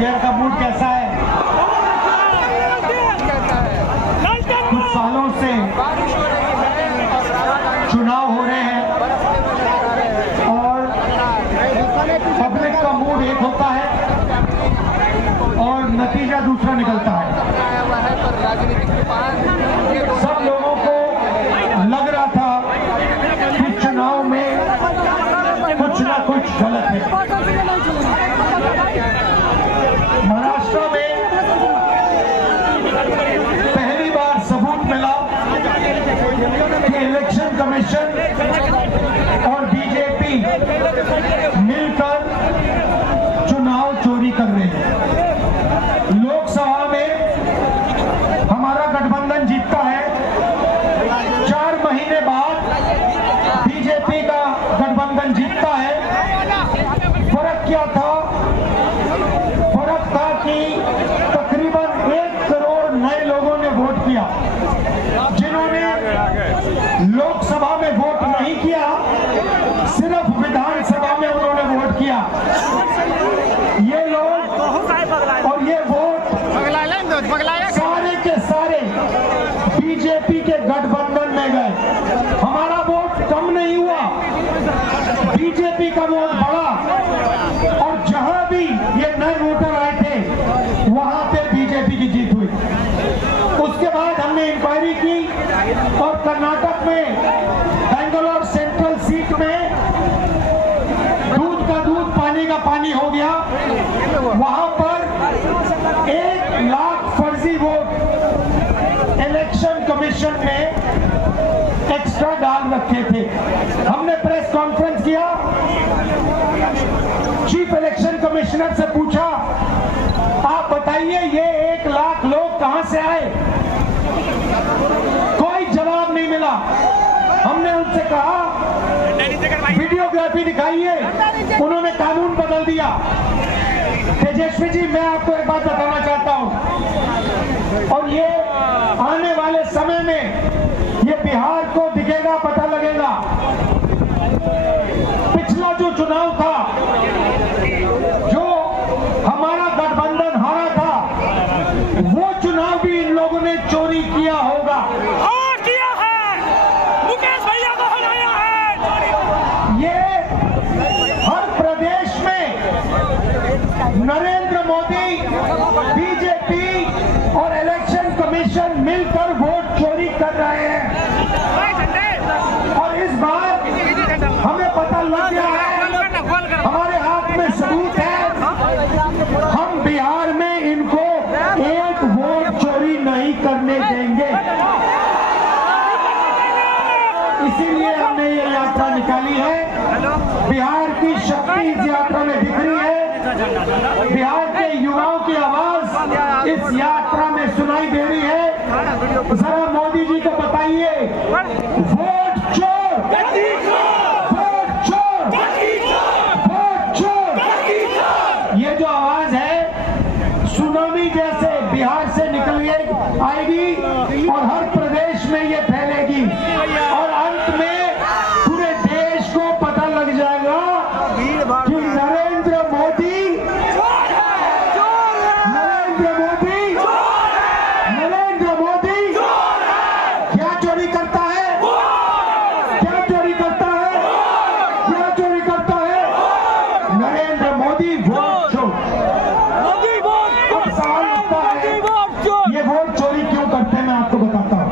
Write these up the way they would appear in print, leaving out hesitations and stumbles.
मुंगेर का मूड कैसा है? कुछ सालों से चुनाव हो रहे हैं और पब्लिक का मूड एक होता है और नतीजा दूसरा निकलता है। सब लोगों को लग रहा था कि चुनाव में कुछ ना कुछ गलत है। महाराष्ट्र में पहली बार सबूत मिला कि इलेक्शन कमीशन और बीजेपी मिलकर चुनाव चोरी कर रहे हैं। लोकसभा में हमारा गठबंधन जीतता है, 4 महीने बाद बीजेपी का गठबंधन जीतता है। फर्क क्या था? फर्क था कि तकरीबन 1 करोड़ नए लोगों ने वोट किया। जिन्होंने लोकसभा में वोट नहीं किया, सिर्फ विधानसभा में उन्होंने वोट किया। ये लोग और ये वोट सारे के सारे बीजेपी के गठबंधन में गए। हमारा वोट कम नहीं हुआ, बीजेपी का वोट बढ़ा और जहां भी ये नए वोटर आए थे वहां पे बीजेपी की जीत हुई। उसके बाद हमने इंक्वायरी की और कर्नाटक में बेंगलोर सेंट्रल सीट में दूध का दूध पानी का पानी हो गया। वहां पर 1 लाख फर्जी वोट इलेक्शन कमीशन ने एक्स्ट्रा डाल रखे थे। हमने प्रेस कॉन्फ्रेंस किया, चीफ इलेक्शन कमिश्नर से पूछा, आप बताइए ये 1 लाख लोग कहां से आए? कोई जवाब नहीं मिला। हमने उनसे कहा वीडियोग्राफी दिखाइए, उन्होंने कानून बदल दिया। तेजस्वी जी, मैं आपको एक बात बताना चाहता हूं और ये आने वाले समय में ये बिहार को दिखेगा, पता लगेगा। पिछला जो चुनाव था, जो हमारा गठबंधन हारा था, वो चुनाव भी इन लोगों ने चोरी किया होगा और किया है। मुकेश भैया को हराया है। ये हर प्रदेश में नरेंद्र मोदी, बीजेपी और इलेक्शन कमीशन मिलकर वोट चोरी कर रहे हैं और इस बार हमें पता लग गया है, हमारे हाथ में सबूत है। हम बिहार में इनको एक वोट चोरी नहीं करने देंगे। इसीलिए हमने ये यात्रा निकाली है। बिहार की शक्ति इस यात्रा में दिख रही है। बिहार के युवाओं की आवाज इस यात्रा में सुनाई दे रही है। जरा मोदी जी को बताइए, वोट चोर, वोट चोर, वोट चोर। ये जो आवाज है सुनामी जैसे बिहार से निकल आएगी और हर प्रदेश में ये फैलेगी और अंत में पूरे देश को पता लग जाएगा कि नरेंद्र मोदी क्या चोरी करता है, क्या चोरी करता है, क्या चोरी करता है। नरेंद्र मोदी वोट चोर। अब सवाल उठता है, ये वोट चोरी क्यों करते हैं? मैं आपको बताता हूँ।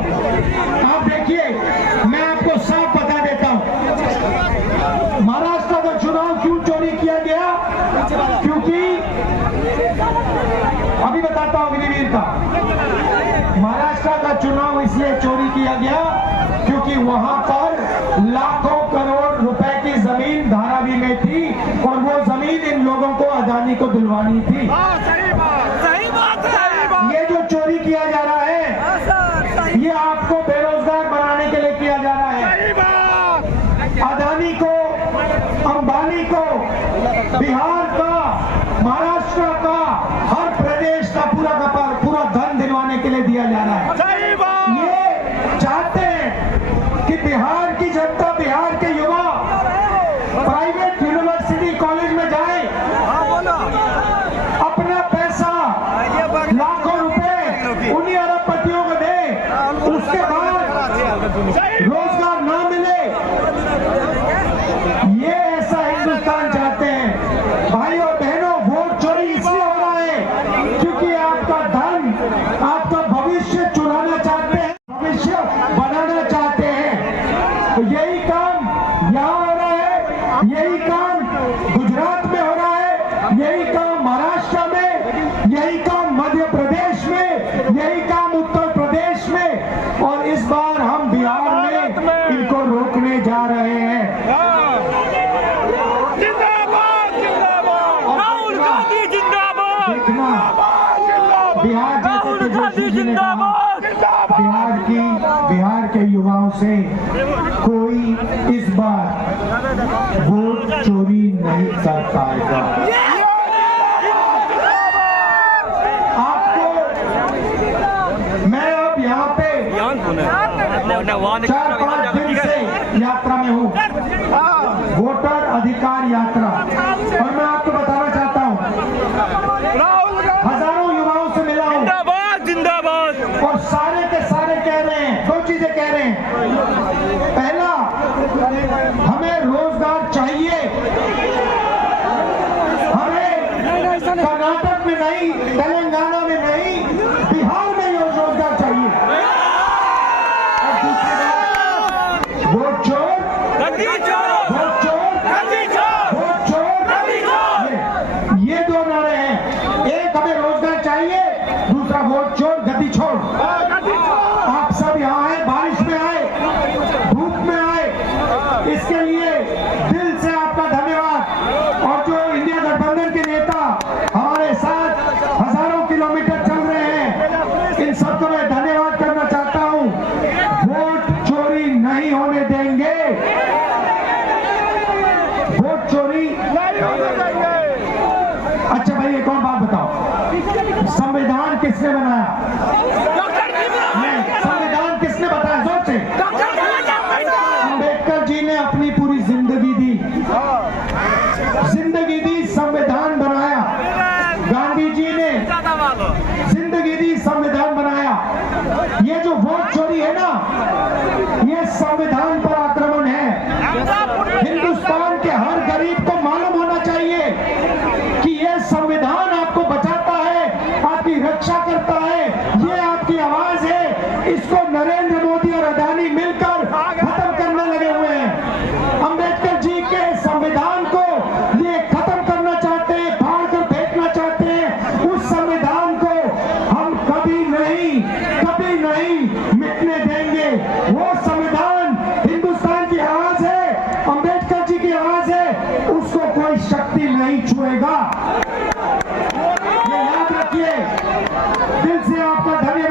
आप देखिए, मैं आपको साफ बता देता हूँ महाराष्ट्र का चुनाव क्यों चोरी किया गया। क्योंकि अभी बताता हूँ अग्निवीर का, महाराष्ट्र का चुनाव इसलिए चोरी किया गया क्योंकि वहां पर लाखों करोड़ रुपए की जमीन धारावी में थी और वो जमीन इन लोगों को अदानी को दिलवानी थी। सही बात है। ये जो चोरी किया जा रहा है, ये आपको बेरोजगार बनाने के लिए किया जा रहा है। अदानी को, अंबानी को, बिहार का, महाराष्ट्र का, हर प्रदेश का पूरा धन दिलवाने के लिए दिया जा रहा है। ये चाहते हैं कि बिहार की जनता, बिहार के युवा प्राइवेट यूनिवर्सिटी कॉलेज में जाए, अपना पैसा बिहार जैसे राहुल तेजस्वी गांधी जी ने कहा, जिंदाबाद। बिहार के युवाओं से कोई इस बार वोट चोरी नहीं कर पाएगा। आपको मैं अब यहाँ पे 4-5 दिन से यात्रा में हूँ, वोटर अधिकार यात्रा, और मैं आपको बताना चाहता हूँ, हजारों युवाओं से मिला हूँ जिंदाबाद जिंदाबाद। और सारे के सारे कह रहे हैं, 2 चीजें कह रहे हैं। पहला, हमें रोजगार चाहिए, हमें कर्नाटक में नहीं, तेलंगाना में नहीं, बिहार में रोजगार चाहिए। और दूसरी बात, वोट चोर, गद्दी चोर, वोट चोर, गद्दी चोर, वोट चोर, गद्दी चोर। ये 2 नारे हैं। एक, हमें रोजगार चाहिए, दूसरा वोट चोर गद्दी छोड़। आप सब यहाँ आए, बारिश में आए, धूप में आए, इसके लिए दिल से आपका धन्यवाद। और जो इंडिया गठबंधन के नेता हमारे साथ हजारों किलोमीटर चल रहे हैं, इन सबको मैं धन्यवाद करना चाहता हूँ। वोट चोरी नहीं होने देंगे, वोट चोरी। अच्छा भाई, एक और बात बताओ, संविधान किसने बनाया? नहीं, संविधान किसने बताया? जोर से। अंबेडकर जी ने अपनी पूरी जिंदगी दी, संविधान बनाया। गांधी जी ने जिंदगी दी, संविधान बनाया। ये जो वोट चोरी है ना, ये संविधान पर आक्रमण है। हिंदुस्तान के हर गरीब को मालूम होना चाहिए कि ये संविधान आपको बचाता है, आपकी रक्षा करता है, ये आपकी आवाज है। इसको नरेंद्र मोदी और अदानी मिलकर खत्म करने लगे हुए हैं। अंबेडकर जी के संविधान को ये खत्म करना चाहते हैं, फाड़ कर फेंकना चाहते हैं। उस संविधान को हम कभी नहीं मिटने देंगे। वो संविधान हिंदुस्तान की आवाज है, अंबेडकर जी की आवाज है, उसको कोई शक्ति नहीं छुएगा। ये याद रखिए। दिल से आपका धन्यवाद।